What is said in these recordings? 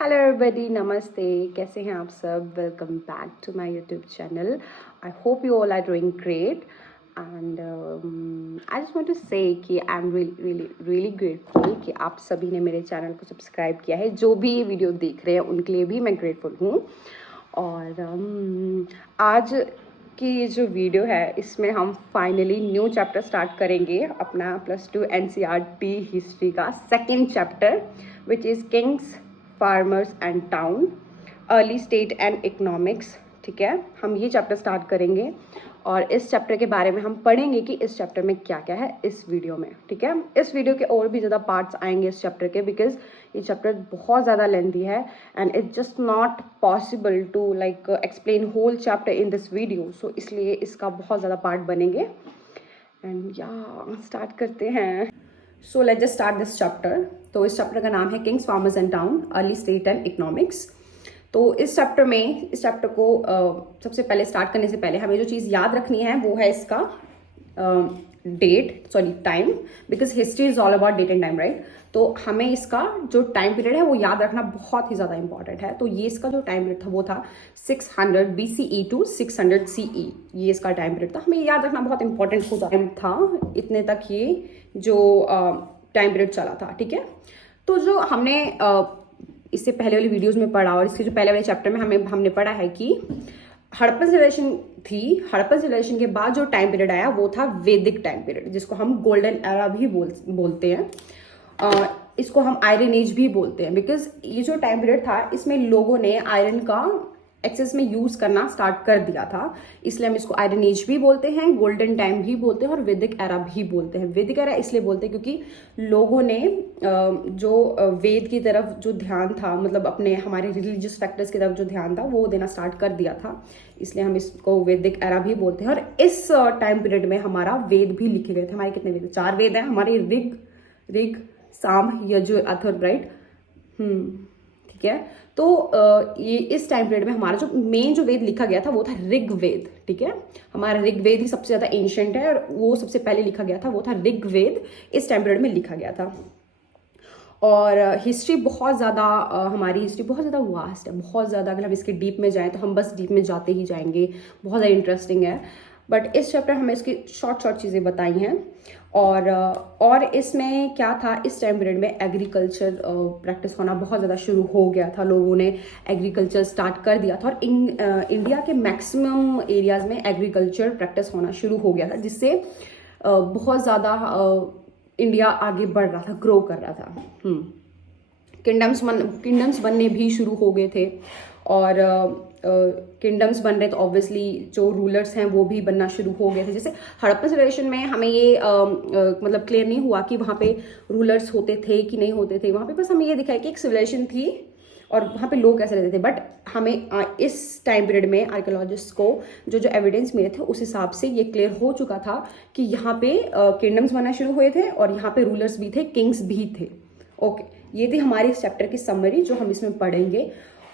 Hello everybody, नमस्ते। कैसे हैं आप सब? Welcome back to my YouTube channel. I hope you all are doing great and I just want to say कि I am really grateful कि आप सभी ने मेरे चैनल को सब्सक्राइब किया है। जो भी ये वीडियो देख रहे हैं उनके लिए भी मैं ग्रेटफुल हूँ। और आज की ये जो वीडियो है इसमें हम फाइनली न्यू चैप्टर स्टार्ट करेंगे अपना +2 NCERT हिस्ट्री का second chapter, which is Kings, farmers and town, early state and economics. ठीक है, हम ये चैप्टर स्टार्ट करेंगे और इस चैप्टर के बारे में हम पढ़ेंगे कि इस चैप्टर में क्या क्या है इस वीडियो में। ठीक है, इस वीडियो के और भी ज़्यादा पार्ट्स आएंगे इस चैप्टर के, बिकॉज ये चैप्टर बहुत ज़्यादा लेंथी है and it's just not possible to like explain whole chapter in this video. So इसलिए इसका बहुत ज़्यादा पार्ट बनेंगे एंड या स्टार्ट करते हैं। So let's just start this chapter. तो इस चैप्टर का नाम है Kings, farmers and town, early state and economics. तो इस चैप्टर को सबसे पहले स्टार्ट करने से पहले हमें जो चीज़ याद रखनी है वो है इसका time, because history is all about date and time, right. तो हमें इसका जो टाइम पीरियड है वो याद रखना बहुत ही ज़्यादा इंपॉर्टेंट है। तो ये इसका जो टाइम पीरियड था वो था 600 BCE टू 600 CE। ये इसका टाइम पीरियड था, हमें याद रखना बहुत इंपॉर्टेंट टाइम था। इतने तक ये जो टाइम पीरियड चला था। ठीक है, तो जो हमने इससे पहले वाली वीडियोस में पढ़ा और इसके जो पहले वाले चैप्टर में हमने पढ़ा है कि हड़प्पन सिविलाइजेशन थी। हड़प्पन सिविलाइजेशन के बाद जो टाइम पीरियड आया वो था वैदिक टाइम पीरियड, जिसको हम गोल्डन एरा भी बोलते हैं। इसको हम आयरन एज भी बोलते हैं, बिकॉज ये जो टाइम पीरियड था इसमें लोगों ने आयरन का एक्सेस में यूज करना स्टार्ट कर दिया था, इसलिए हम इसको आयरन एज भी बोलते हैं, गोल्डन टाइम भी बोलते हैं और वैदिक एरा भी बोलते हैं। वैदिक एरा इसलिए बोलते हैं क्योंकि लोगों ने जो वेद की तरफ जो ध्यान था, मतलब अपने हमारे रिलीजियस फैक्टर्स की तरफ जो ध्यान था वो देना स्टार्ट कर दिया था, इसलिए हम इसको वैदिक एरा भी बोलते हैं। और इस टाइम पीरियड में हमारा वेद भी लिखे गए थे। हमारे कितने वेद? 4 वेद हैं हमारे, ऋग, साम, यजुर, अथर्व, राइट। ठीक है, तो ये इस टाइम पीरियड में हमारा जो मेन जो वेद लिखा गया था वो था ऋग्वेद। ठीक है, हमारा ऋग्वेद ही सबसे ज्यादा एंशिएंट है और वो सबसे पहले लिखा गया था, वो था ऋग्वेद। इस टाइम पीरियड में लिखा गया था। और हिस्ट्री बहुत ज़्यादा हमारी हिस्ट्री बहुत ज़्यादा वास्ट है, बहुत ज़्यादा। अगर हम इसके डीप में जाएं तो हम बस डीप में जाते ही जाएंगे, बहुत ज़्यादा इंटरेस्टिंग है। बट इस चैप्टर हमें इसकी शॉर्ट चीज़ें बताई हैं। और इसमें क्या था, इस टाइम पीरियड में एग्रीकल्चर प्रैक्टिस होना बहुत ज़्यादा शुरू हो गया था। लोगों ने एग्रीकल्चर स्टार्ट कर दिया था और इंडिया के मैक्सिमम एरियाज़ में एग्रीकल्चर प्रैक्टिस होना शुरू हो गया था, जिससे बहुत ज़्यादा इंडिया आगे बढ़ रहा था, ग्रो कर रहा था। किंगडम्स बनने भी शुरू हो गए थे और किंगडम्स बन रहे तो ऑब्वियसली जो रूलर्स हैं वो भी बनना शुरू हो गए थे। जैसे हड़प्पन सिविलाइजेशन में हमें ये मतलब क्लियर नहीं हुआ कि वहाँ पे रूलर्स होते थे कि नहीं होते थे। वहाँ पे बस हमें ये दिखाया कि एक सिविलाइजेशन थी और वहाँ पे लोग कैसे रहते थे। बट हमें इस टाइम पीरियड में आर्कियोलॉजिस्ट को जो एविडेंस मिले थे उस हिसाब से ये क्लियर हो चुका था कि यहाँ पे किंगडम्स बनना शुरू हुए थे और यहाँ पे रूलर्स भी थे, किंग्स भी थे। ओके, ये थी हमारी इस चैप्टर की समरी जो हम इसमें पढ़ेंगे।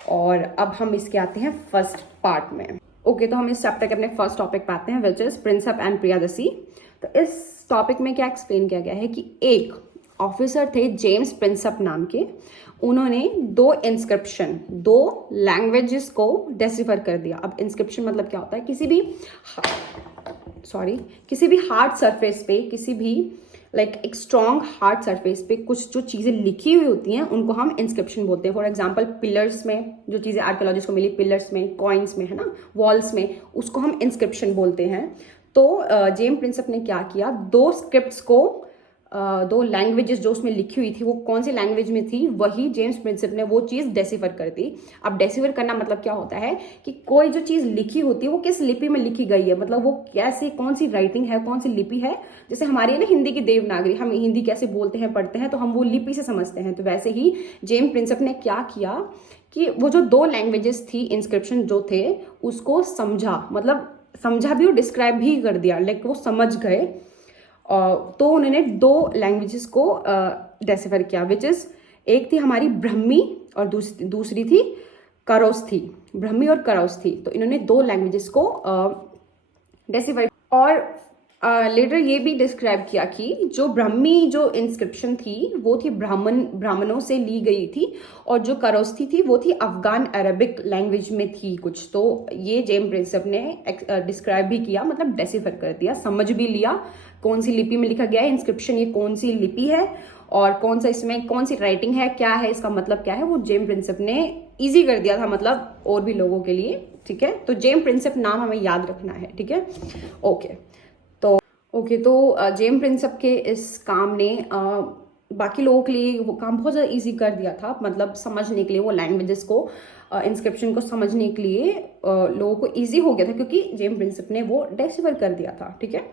और अब हम इसके आते हैं फर्स्ट पार्ट में। ओके, तो हम इस चैप्टर के अपने फर्स्ट टॉपिक पे आते हैं, विच इज प्रिंसेप एंड प्रियादसी। तो इस टॉपिक में क्या एक्सप्लेन किया गया है कि एक ऑफिसर थे जेम्स प्रिंसेप नाम के, उन्होंने 2 इंस्क्रिप्शन, 2 लैंग्वेजेस को डेसिफर कर दिया। अब इंस्क्रिप्शन मतलब क्या होता है? किसी भी हार्ड सरफेस पे, किसी भी एक स्ट्रॉन्ग हार्ड सरफेस पे कुछ जो चीज़ें लिखी हुई होती हैं उनको हम इंस्क्रिप्शन बोलते हैं। फॉर एग्जांपल पिलर्स में जो चीज़ें आर्कियोलॉजिस्ट को मिली, पिलर्स में, कॉइन्स में, है ना, वॉल्स में, उसको हम इंस्क्रिप्शन बोलते हैं। तो जेम्स प्रिंसेप ने क्या किया, 2 स्क्रिप्ट्स को 2 लैंग्वेजेस जो उसमें लिखी हुई थी वो कौन सी लैंग्वेज में थी, वही जेम्स प्रिंसेप ने वो चीज़ डेसिफर कर दी। अब डेसिफर करना मतलब क्या होता है कि कोई जो चीज़ लिखी होती है वो किस लिपि में लिखी गई है, मतलब वो कैसी, कौन सी राइटिंग है, कौन सी लिपि है। जैसे हमारी ना हिंदी की देवनागरी, हम हिंदी कैसे बोलते हैं, पढ़ते हैं, तो हम वो लिपि से समझते हैं। तो वैसे ही जेम्स प्रिंसेप ने क्या किया कि वो जो 2 लैंग्वेजेस थी, इंस्क्रिप्शन जो थे, उसको समझा, मतलब समझा भी और डिस्क्राइब भी कर दिया, वो समझ गए। तो उन्होंने 2 लैंग्वेजेस को डेसिफर किया, विच इज एक थी हमारी ब्रह्मी और दूसरी थी करौस्थी। ब्रह्मी और करौस्थी, तो इन्होंने 2 लैंग्वेजेस को डेसिफर। और लेटर ये भी डिस्क्राइब किया कि जो ब्राह्मी जो इंस्क्रिप्शन थी वो थी ब्राह्मणों से ली गई थी, और जो करोस्ती थी वो थी अफगान अरबिक लैंग्वेज में थी कुछ। तो ये जेम्स प्रिंसेप ने डिस्क्राइब भी किया, मतलब डेसिफर कर दिया, समझ भी लिया कौन सी लिपि में लिखा गया है इंस्क्रिप्शन, ये कौन सी लिपि है और कौन सा इसमें कौन सी राइटिंग है, क्या है इसका मतलब क्या है, वो जेम्स प्रिंसेप ने इजी कर दिया था, मतलब और भी लोगों के लिए। ठीक है, तो जेम्स प्रिंसेप नाम हमें याद रखना है। ठीक है, ओके। तो जेम्स प्रिंसेप के इस काम ने बाकी लोगों के लिए वो काम बहुत ज़्यादा इजी कर दिया था, मतलब समझने के लिए, वो लैंग्वेजेस को इंस्क्रिप्शन को समझने के लिए लोगों को इजी हो गया था, क्योंकि जेम्स प्रिंसेप ने वो डेसिफर कर दिया था। ठीक है,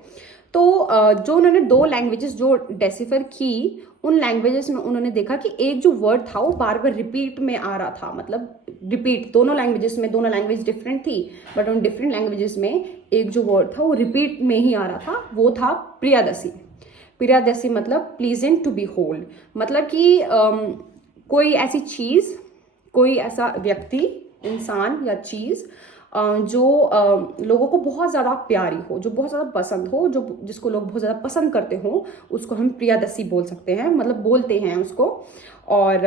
तो जो उन्होंने 2 लैंग्वेजेस जो डेसिफर की, उन लैंग्वेजेस में उन्होंने देखा कि एक जो वर्ड था वो बार बार रिपीट में आ रहा था, मतलब रिपीट दोनों लैंग्वेजेस में, दोनों लैंग्वेज डिफरेंट थी बट उन डिफरेंट लैंग्वेजेस में एक जो वर्ड था वो रिपीट में ही आ रहा था, वो था प्रियादसी। प्रियादसी मतलब प्लीजेंट टू बी होल्ड, मतलब कि कोई ऐसी चीज, कोई ऐसा व्यक्ति, इंसान या चीज जो लोगों को बहुत ज़्यादा प्यारी हो, जो बहुत ज़्यादा पसंद हो, जो जिसको लोग बहुत ज़्यादा पसंद करते हो, उसको हम प्रियदर्शी बोल सकते हैं, मतलब बोलते हैं उसको, और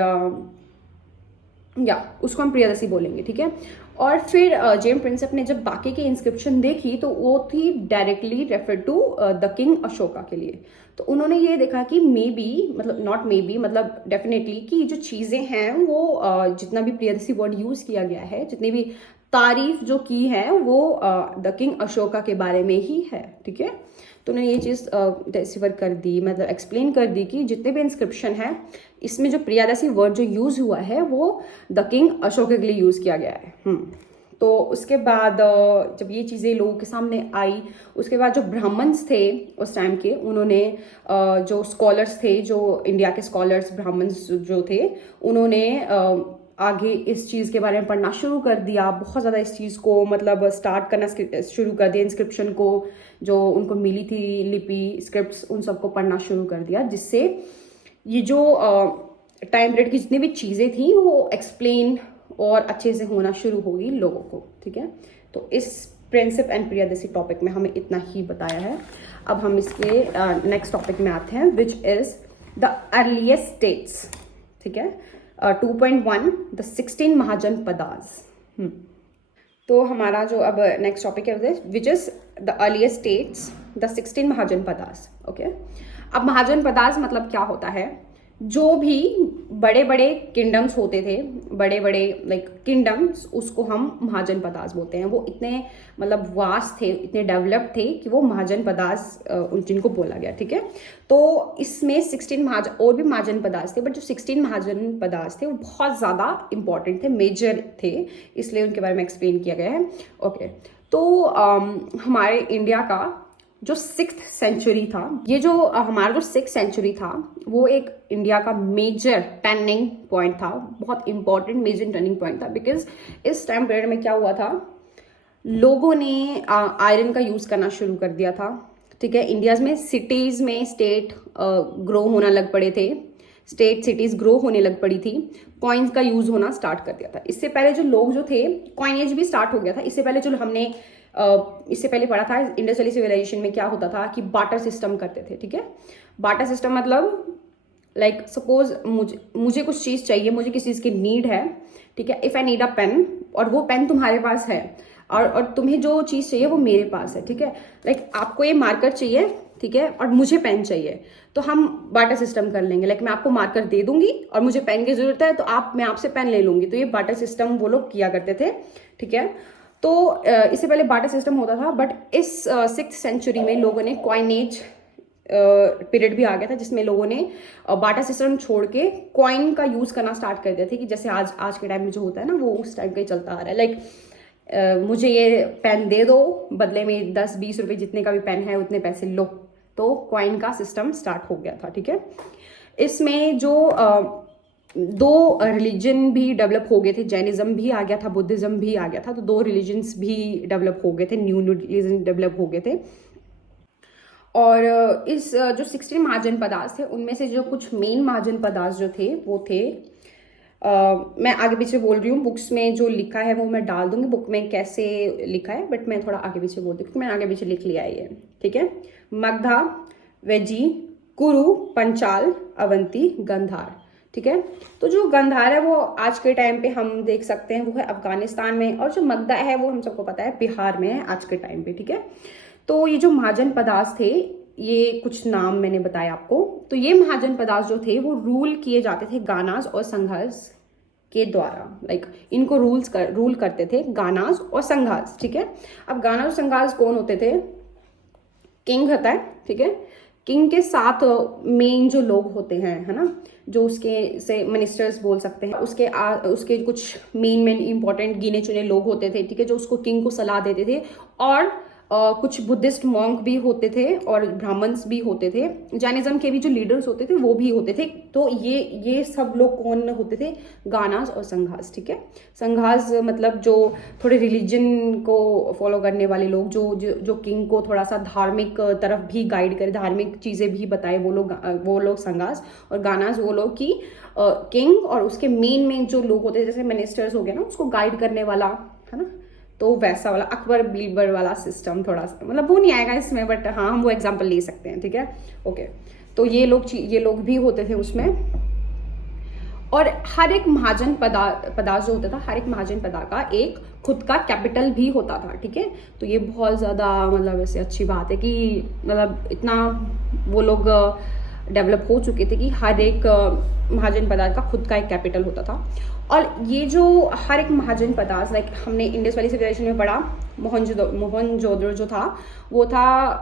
या उसको हम प्रियदर्शी बोलेंगे। ठीक है, और फिर जेम्स प्रिंसेप ने जब बाकी की इंस्क्रिप्शन देखी तो वो थी directly refer to the king Ashoka के लिए। तो उन्होंने ये देखा कि मे बी, मतलब नॉट मे बी, मतलब डेफिनेटली कि जो चीज़ें हैं वो जितना भी प्रियदर्शी वर्ड यूज़ किया गया है, जितनी भी तारीफ जो की है वो द किंग अशोका के बारे में ही है। ठीक है, तो उन्होंने ये चीज़ डेसिफर कर दी, मतलब एक्सप्लेन कर दी कि जितने भी इंस्क्रिप्शन है इसमें जो प्रियादसी वर्ड जो यूज़ हुआ है वो द किंग अशोक के लिए यूज़ किया गया है। तो उसके बाद जब ये चीज़ें लोगों के सामने आई, उसके बाद जो ब्राह्मण्स थे उस टाइम के, उन्होंने जो स्कॉलर्स थे, जो इंडिया के स्कॉलर्स ब्राह्मण्स जो थे, उन्होंने आगे इस चीज़ के बारे में पढ़ना शुरू कर दिया, बहुत ज़्यादा इस चीज़ को मतलब स्टार्ट करना शुरू कर दिया, इंस्क्रिप्शन को जो उनको मिली थी लिपि स्क्रिप्ट्स, उन सबको पढ़ना शुरू कर दिया, जिससे ये जो टाइम पीरियड की जितनी भी चीज़ें थी वो एक्सप्लेन और अच्छे से होना शुरू होगी लोगों को। ठीक है, तो इस प्रिंसिप एंड प्रियदर्शी टॉपिक में हमें इतना ही बताया है। अब हम इसके नेक्स्ट टॉपिक में आते हैं, which is the earliest states. ठीक है, 2.1 द 16 महाजनपदास। तो हमारा जो अब नेक्स्ट टॉपिक है which is the earliest states the 16 mahajanapadas. Okay, अब महाजनपदास मतलब क्या होता है, जो भी बड़े बड़े किंगडम्स होते थे, बड़े बड़े लाइक किंगडम्स, उसको हम महाजनपदास बोलते हैं। वो इतने मतलब वास्ट थे, इतने डेवलप्ड थे कि वो महाजनपदास जिनको बोला गया। ठीक है, तो इसमें 16 और भी महाजनपदास थे, बट जो 16 महाजनपदास थे वो बहुत ज़्यादा इंपॉर्टेंट थे, मेजर थे, इसलिए उनके बारे में एक्सप्लेन किया गया है। ओके, तो हमारे इंडिया का जो 6th सेंचुरी था, ये जो हमारा जो 6th सेंचुरी था वो एक इंडिया का मेजर टर्निंग पॉइंट था, बहुत इंपॉर्टेंट मेजर टर्निंग पॉइंट था, बिकॉज इस टाइम पीरियड में क्या हुआ था, लोगों ने आयरन का यूज़ करना शुरू कर दिया था। ठीक है, इंडिया में सिटीज़ में स्टेट ग्रो होना लग पड़े थे, स्टेट सिटीज़ ग्रो होने लग पड़ी थी, कॉइन्स का यूज़ होना स्टार्ट कर दिया था। इससे पहले जो लोग जो थे, कॉइनेज भी स्टार्ट हो गया था। इससे पहले जो हमने इससे पहले पढ़ा था इंडस वैली सिविलाइजेशन में, क्या होता था कि बार्टर सिस्टम करते थे। ठीक है, बार्टर सिस्टम मतलब लाइक सपोज मुझे कुछ चीज़ चाहिए, मुझे किसी चीज़ की नीड है। ठीक है, if I need a pen, और वो पेन तुम्हारे पास है, और तुम्हें जो चीज़ चाहिए वो मेरे पास है। ठीक है, लाइक आपको ये मार्कर चाहिए, ठीक है, और मुझे पेन चाहिए, तो हम बार्टर सिस्टम कर लेंगे। लाइक मैं आपको मार्कर दे दूंगी और मुझे पेन की जरूरत है, तो मैं आपसे पेन ले लूंगी। तो ये बार्टर सिस्टम वो लोग किया करते थे। ठीक है, तो इससे पहले बार्टर सिस्टम होता था, बट इस 6th सेंचुरी में लोगों ने कॉइनेज पीरियड भी आ गया था, जिसमें लोगों ने बार्टर सिस्टम छोड़ के कॉइन का यूज़ करना स्टार्ट कर दिया था, कि जैसे आज के टाइम में जो होता है ना, वो उस टाइम का ही चलता आ रहा है। लाइक मुझे ये पेन दे दो, बदले में 10-20 रुपए जितने का भी पेन है उतने पैसे लो, तो कॉइन का सिस्टम स्टार्ट हो गया था। ठीक है, इसमें जो 2 रिलीजन भी डेवलप हो गए थे, जैनिज्म भी आ गया था, बुद्धिज्म भी आ गया था, तो 2 रिलीजन्स भी डेवलप हो गए थे, न्यू रिलीजन डेवलप हो गए थे। और इस जो 16 महाजनपदास थे, उनमें से जो कुछ मेन महाजनपदास जो थे वो थे, मैं आगे पीछे बोल रही हूँ, बुक्स में जो लिखा है वो मैं डाल दूंगी बुक में कैसे लिखा है, बट मैं थोड़ा आगे पीछे बोल दूँ क्योंकि मैंने आगे पीछे लिख लिया है ये। ठीक है, मगधा, वेजी, कुरु, पंचाल, अवंती, गंधार। ठीक है, तो जो गंधार है वो आज के टाइम पे हम देख सकते हैं वो है अफगानिस्तान में, और जो मगधा है वो हम सबको पता है बिहार में है आज के टाइम पे। ठीक है, तो ये जो महाजनपदास थे, ये कुछ नाम मैंने बताया आपको। तो ये महाजनपदास जो थे वो रूल किए जाते थे गानास और संघास के द्वारा। लाइक इनको रूल करते थे गानास और संघास। ठीक है, अब गानास और संघास कौन होते थे? किंग होता है। ठीक है, किंग के साथ मेन जो लोग होते हैं, है ना, जो उसके से मिनिस्टर्स बोल सकते हैं, उसके कुछ मेन इंपॉर्टेंट गिने चुने लोग होते थे। ठीक है, जो उसको किंग को सलाह देते थे, और कुछ बुद्धिस्ट मॉन्क भी होते थे और ब्राह्मण्स भी होते थे। जैनिज्म के भी जो लीडर्स होते थे वो भी होते थे। तो ये सब लोग कौन होते थे? गानास और संघास। ठीक है, संघास मतलब जो थोड़े रिलीजन को फॉलो करने वाले लोग, जो किंग को थोड़ा सा धार्मिक तरफ भी गाइड करे, धार्मिक चीजें भी बताए, वो लोग संघास। और गानास वो लोग की किंग और उसके मेन जो लोग होते हैं, जैसे मिनिस्टर्स हो गए ना, उसको गाइड करने वाला, है ना। तो वैसा वाला अकबर बीरबल वाला सिस्टम, थोड़ा सा मतलब वो नहीं आएगा इसमें, बट हाँ हम वो एग्जांपल ले सकते हैं। ठीक है, ओके। तो ये लोग भी होते थे उसमें। और हर एक महाजन पदा जो होता था, हर एक महाजन पदा का एक खुद का कैपिटल भी होता था। ठीक है, तो ये बहुत ज़्यादा मतलब ऐसे अच्छी बात है कि मतलब इतना वो लोग डेवलप हो चुके थे कि हर एक महाजन पदार्थ का खुद का एक कैपिटल होता था। और ये जो हर एक महाजन पदार्थ, लाइक हमने इंडस वैली सिविलाइजेशन में पढ़ा, मोहनजोदड़ो जो था वो था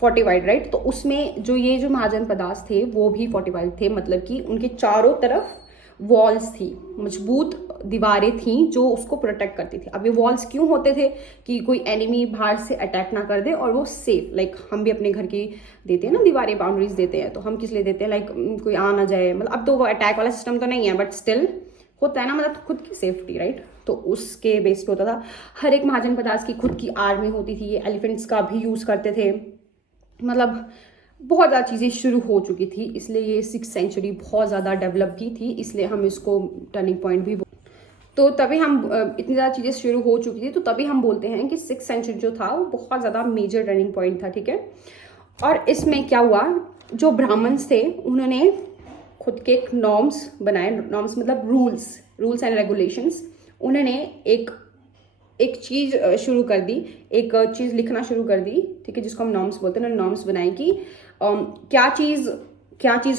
फोर्टिफाइड, राइट। तो उसमें जो महाजन पदार्थ थे वो भी फोर्टिफाइड थे, मतलब कि उनके चारों तरफ वॉल्स थी, मजबूत दीवारें थी जो उसको प्रोटेक्ट करती थी। अब ये वॉल्स क्यों होते थे? कि कोई एनिमी बाहर से अटैक ना कर दे, और वो सेफ, लाइक हम भी अपने घर की देते हैं ना दीवारें, बाउंड्रीज देते हैं, तो हम किस लिए देते हैं? लाइक कोई आ ना जाए, मतलब अब तो वो अटैक वाला सिस्टम तो नहीं है, बट स्टिल होता है ना, मतलब खुद की सेफ्टी, राइट। तो उसके बेस पे होता था। हर एक महाजन पदार्थ की खुद की आर्मी होती थी। ये एलिफेंट्स का भी यूज करते थे, मतलब बहुत ज़्यादा चीज़ें शुरू हो चुकी थी। इसलिए ये 6th सेंचुरी बहुत ज़्यादा डेवलप भी थी, इसलिए हम इसको टर्निंग पॉइंट भी तो तभी हम इतनी ज़्यादा चीज़ें शुरू हो चुकी थी, तो तभी हम बोलते हैं कि 6th सेंचुरी जो था वो बहुत ज़्यादा मेजर टर्निंग पॉइंट था। ठीक है, और इसमें क्या हुआ, जो ब्राह्मण्स थे उन्होंने खुद के एक नॉर्म्स बनाए। नॉर्म्स मतलब रूल्स एंड रेगुलेशंस। उन्होंने एक चीज़ शुरू कर दी, एक चीज़ लिखना शुरू कर दी। ठीक है, जिसको हम नॉर्म्स बोलते हैं। उन्होंने नॉर्म्स बनाए कि क्या चीज़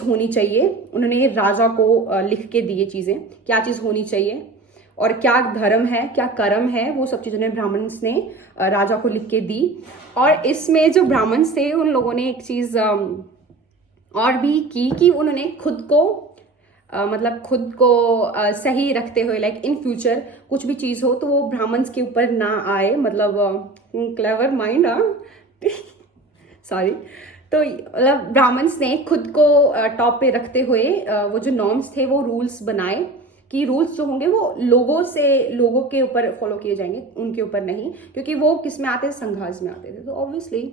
होनी चाहिए। उन्होंने राजा को लिख के दिए चीज़ें, क्या चीज़ होनी चाहिए, और क्या धर्म है, क्या कर्म है, वो सब चीज़ों ने ब्राह्मण्स ने राजा को लिख के दी। और इसमें जो ब्राह्मण्स थे उन लोगों ने एक चीज़ और भी की कि उन्होंने खुद को सही रखते हुए, लाइक इन फ्यूचर कुछ भी चीज़ हो तो वो ब्राह्मण्स के ऊपर ना आए, मतलब क्लेवर माइंड, सॉरी। तो मतलब ब्राह्मण्स ने खुद को टॉप पे रखते हुए वो जो नॉर्म्स थे, वो रूल्स बनाए कि रूल्स जो होंगे वो लोगों के ऊपर फॉलो किए जाएंगे, उनके ऊपर नहीं, क्योंकि वो किस में आते थे? संघास में आते थे, तो ऑब्वियसली।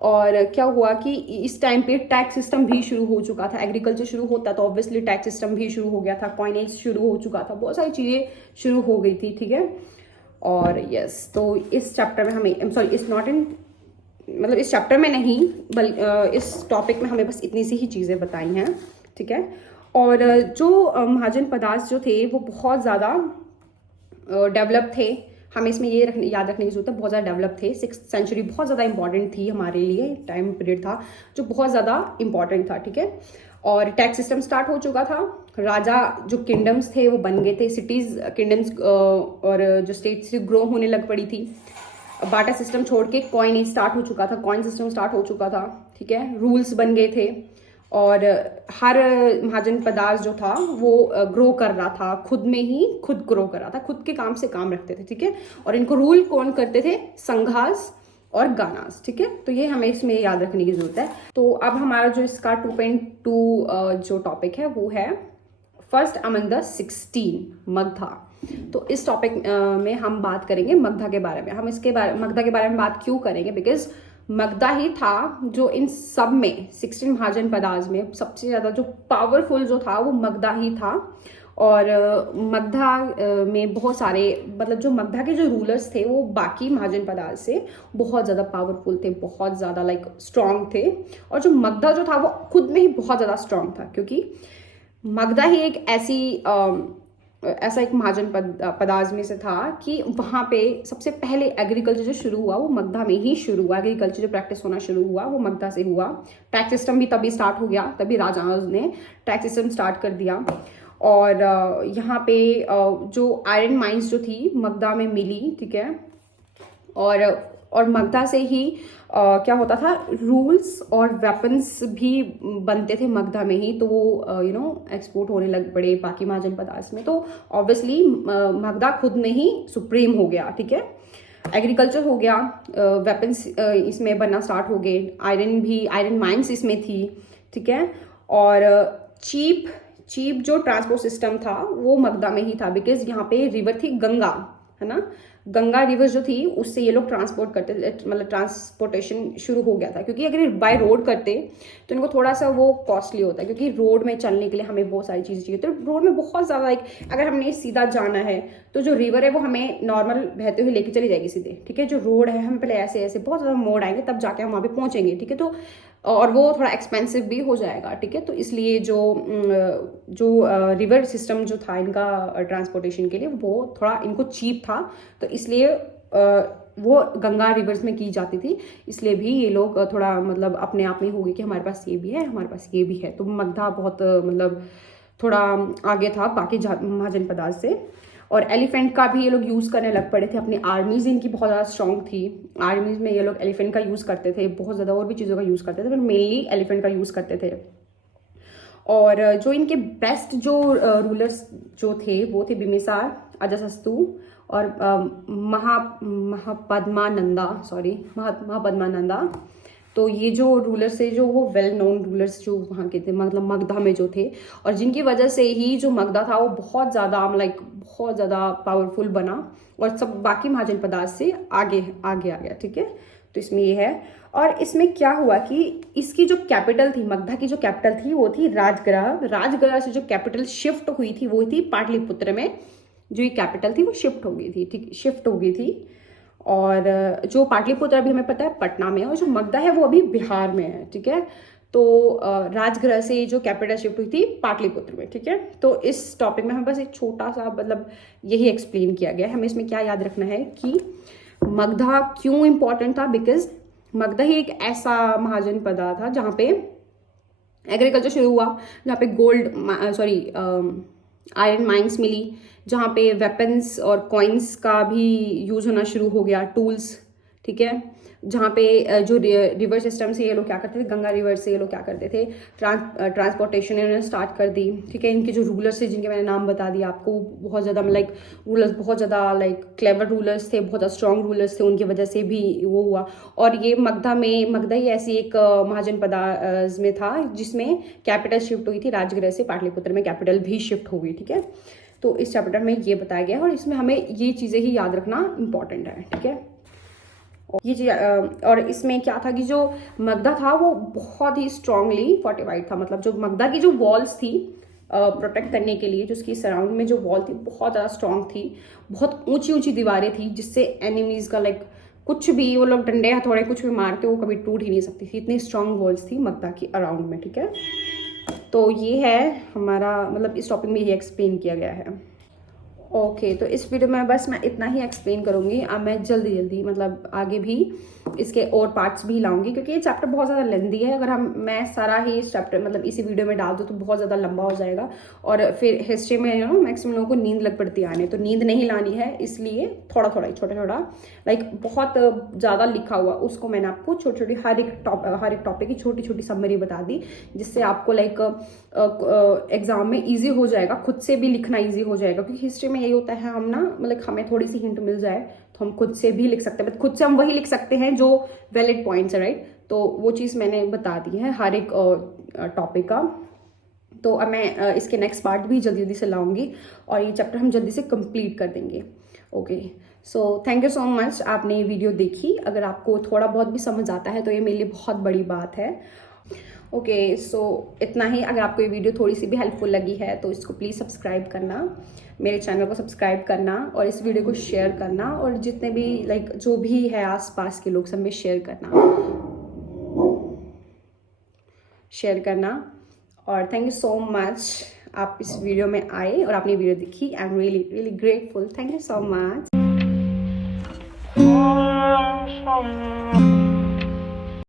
और क्या हुआ कि इस टाइम पे टैक्स सिस्टम भी शुरू हो चुका था। एग्रीकल्चर शुरू होता तो ऑब्वियसली टैक्स सिस्टम भी शुरू हो गया था, कॉइनेज शुरू हो चुका था, बहुत सारी चीज़ें शुरू हो गई थी। ठीक है, और यस, तो इस चैप्टर में हमें इस चैप्टर में नहीं, बल्कि इस टॉपिक में हमें बस इतनी सी ही चीज़ें बताई हैं। ठीक है, और जो महाजन पदार्थ जो थे वो बहुत ज़्यादा डेवलप थे। हमें इसमें ये याद रखने की जरूरत है, बहुत ज़्यादा डेवलप थे। 6th सेंचुरी बहुत ज़्यादा इंपॉर्टेंट थी हमारे लिए, टाइम पीरियड था जो बहुत ज़्यादा इंपॉर्टेंट था। ठीक है, और टैक्स सिस्टम स्टार्ट हो चुका था। राजा जो किंगडम्स थे वो बन गए थे, सिटीज़ किंगडम्स, और जो स्टेट्स ग्रो होने लग पड़ी थी। बाटा सिस्टम छोड़ के कॉइन स्टार्ट हो चुका था, कॉइन सिस्टम स्टार्ट हो चुका था। ठीक है, रूल्स बन गए थे, और हर महाजन पदार्थ जो था वो ग्रो कर रहा था, खुद ग्रो कर रहा था, खुद के काम से काम रखते थे। ठीक है, और इनको रूल कौन करते थे? संघास और गानास। ठीक है, तो ये हमें इसमें याद रखने की जरूरत है। तो अब हमारा जो इसका 2.2 जो टॉपिक है वो है फर्स्ट अमंग द 16, मगधा। तो इस टॉपिक में हम बात करेंगे मगधा के बारे में। हम मगधा के बारे में बात क्यों करेंगे? बिकॉज मगधा ही था जो इन सब में 16 महाजन पदार्थ में सबसे ज़्यादा जो पावरफुल जो था वो मगधा ही था। और मगधा में बहुत सारे मतलब जो मगधा के जो रूलर्स थे वो बाकी महाजन पदार्थ से बहुत ज़्यादा पावरफुल थे, बहुत ज़्यादा लाइक स्ट्रॉन्ग थे। और जो मगधा जो था वो खुद में ही बहुत ज़्यादा स्ट्रॉन्ग था, क्योंकि मगधा ही एक ऐसा एक महाजन पदार्थ में से था कि वहाँ पे सबसे पहले एग्रीकल्चर जो शुरू हुआ वो मगधा में ही शुरू हुआ। एग्रीकल्चर जो प्रैक्टिस होना शुरू हुआ वो मगधा से हुआ। टैक्स सिस्टम भी तभी स्टार्ट हो गया, तभी राजाओं ने टैक्स सिस्टम स्टार्ट कर दिया। और यहाँ पे जो आयरन माइंस जो थी मगधा में मिली, ठीक है। और मगधा से ही क्या होता था, रूल्स और वेपन्स भी बनते थे मगधा में ही, तो वो एक्सपोर्ट होने लग पड़े बाकी महाजन पदार्थ में। तो ऑब्वियसली मगधा खुद में ही सुप्रीम हो गया, ठीक है। एग्रीकल्चर हो गया, वेपन्स इसमें बनना स्टार्ट हो गए, आयरन माइंस इसमें थी, ठीक है। और चीप जो ट्रांसपोर्ट सिस्टम था वो मगधा में ही था, बिकॉज यहाँ पे रिवर थी गंगा, है ना। गंगा रिवर जो थी उससे ये लोग ट्रांसपोर्ट करते थे, मतलब ट्रांसपोर्टेशन शुरू हो गया था। क्योंकि अगर बाय रोड करते तो इनको थोड़ा सा वो कॉस्टली होता है, क्योंकि रोड में चलने के लिए हमें बहुत सारी चीज़ें चाहिए। तो रोड में बहुत ज़्यादा अगर हमने सीधा जाना है तो जो रिवर है वो हमें नॉर्मल बहते हुए लेके चली जाएगी सीधे, ठीक है। जो रोड है हम पहले ऐसे ऐसे बहुत ज़्यादा मोड़ आएंगे तब जाके हम वहाँ पे पहुँचेंगे, ठीक है। तो और वो थोड़ा एक्सपेंसिव भी हो जाएगा, ठीक है। तो इसलिए जो रिवर सिस्टम जो था इनका ट्रांसपोर्टेशन के लिए वो थोड़ा इनको चीप था, तो इसलिए वो गंगा रिवर्स में की जाती थी। इसलिए भी ये लोग थोड़ा मतलब अपने आप में हो गए कि हमारे पास ये भी है, हमारे पास ये भी है। तो मगधा बहुत मतलब थोड़ा आगे था बाकी महाजन पदार्थ से। और एलिफेंट का भी ये लोग यूज़ करने लग पड़े थे, अपनी आर्मीज इनकी बहुत ज़्यादा स्ट्रॉन्ग थी। आर्मीज में ये लोग एलिफेंट का यूज़ करते थे, बहुत ज़्यादा और भी चीज़ों का यूज़ करते थे, पर मेनली एलिफेंट का यूज़ करते थे। और जो इनके बेस्ट जो रूलर्स जो थे वो थे बिम्बिसार, अजातशत्रु और महापद्मानंदा। तो ये जो रूलर्स थे जो वो वेल नोन रूलर्स जो वहाँ के थे, मतलब मगधा में जो थे, और जिनकी वजह से ही जो मगधा था वो बहुत ज़्यादा पावरफुल बना और सब बाकी महाजन पदार्थ से आगे आ गया, ठीक है। तो इसमें ये है। और इसमें क्या हुआ कि इसकी जो कैपिटल थी, मगधा की जो कैपिटल थी वो थी राजगृह से जो कैपिटल शिफ्ट हुई थी वो थी पाटलिपुत्र में। जो ये कैपिटल थी वो शिफ्ट हो गई थी। और जो पाटलिपुत्र अभी हमें पता है पटना में है, और जो मगधा है वो अभी बिहार में है, ठीक है। तो राजगृह से जो कैपिटल शिफ्ट हुई थी पाटलिपुत्र में, ठीक है। तो इस टॉपिक में हमें बस एक छोटा सा मतलब यही एक्सप्लेन किया गया है। हमें इसमें क्या याद रखना है कि मगधा क्यों इंपॉर्टेंट था, बिकॉज मगधा ही एक ऐसा महाजन पदा था जहाँ पे एग्रीकल्चर शुरू हुआ, जहाँ पे आयरन माइंस मिली, जहाँ पे वेपन्स और कॉइन्स का भी यूज़ होना शुरू हो गया, टूल्स, ठीक है। जहाँ पे जो रिवर सिस्टम से ये लोग क्या करते थे, गंगा रिवर से ये लोग क्या करते थे, ट्रांसपोर्टेशन इन्होंने स्टार्ट कर दी, ठीक है। इनके जो रूलर्स थे जिनके मैंने नाम बता दिया आपको, बहुत ज़्यादा रूलर्स बहुत ज़्यादा क्लेवर रूलर्स थे, बहुत ज़्यादा स्ट्रॉन्ग रूलर्स थे, उनकी वजह से भी वो हुआ। और ये मगधा ही ऐसी एक महाजन पदा में था जिसमें कैपिटल शिफ्ट हुई थी, राजगृह से पाटलिपुत्र में कैपिटल भी शिफ्ट हो गई, ठीक है। तो इस चैप्टर में ये बताया गया है और इसमें हमें ये चीज़ें ही याद रखना इंपॉर्टेंट है, ठीक है। और इसमें क्या था कि जो मगधा था वो बहुत ही स्ट्रांगली फोर्टिफाइड था, मतलब जो मगधा की जो वॉल्स थी प्रोटेक्ट करने के लिए, जो उसकी सराउंड में जो वॉल थी बहुत ज़्यादा स्ट्रांग थी, बहुत ऊंची ऊंची दीवारें थी, जिससे एनिमीज का कुछ भी वो लोग डंडे हथौड़े कुछ भी मारते वो कभी टूट ही नहीं सकती थी, इतनी स्ट्रांग वॉल्स थी मगधा की अराउंड में, ठीक है। तो ये है हमारा मतलब इस टॉपिक में ये एक्सप्लेन किया गया है। ओके, तो इस वीडियो में बस मैं इतना ही एक्सप्लेन करूँगी। अब मैं जल्दी मतलब आगे भी इसके और पार्ट्स भी लाऊंगी, क्योंकि ये चैप्टर बहुत ज़्यादा लेंदी है। अगर मैं सारा ही इस चैप्टर मतलब इसी वीडियो में डाल दूँ तो बहुत ज़्यादा लंबा हो जाएगा, और फिर हिस्ट्री में मैक्सिमम लोगों को नींद लग पड़ती आने, तो नींद नहीं लानी है, इसलिए थोड़ा छोटा बहुत ज़्यादा लिखा हुआ उसको मैंने आपको छोटी हर एक टॉपिक की छोटी समरी बता दी, जिससे आपको एग्जाम में ईजी हो जाएगा, खुद से भी लिखना ईजी हो जाएगा। क्योंकि हिस्ट्री में यही होता है, हम ना हमें थोड़ी सी हिंट मिल जाए तो हम खुद से भी लिख सकते हैं, बट खुद से हम वही लिख सकते हैं जो वैलिड पॉइंट्स है, राइट। तो वो चीज़ मैंने बता दी है हर एक टॉपिक का। तो अब मैं इसके नेक्स्ट पार्ट भी जल्दी से लाऊंगी और ये चैप्टर हम जल्दी से कंप्लीट कर देंगे। Okay, so thank you so much, आपने ये वीडियो देखी। अगर आपको थोड़ा बहुत भी समझ आता है तो ये मेरे लिए बहुत बड़ी बात है। ओके सो इतना ही। अगर आपको ये वीडियो थोड़ी सी भी हेल्पफुल लगी है तो इसको प्लीज़ सब्सक्राइब करना, मेरे चैनल को सब्सक्राइब करना और इस वीडियो को शेयर करना और जितने भी लाइक जो भी है आसपास के लोग सब में शेयर करना। और थैंक यू सो मच आप इस वीडियो में आए और आपने वीडियो देखी। I am really really grateful. Thank you so much.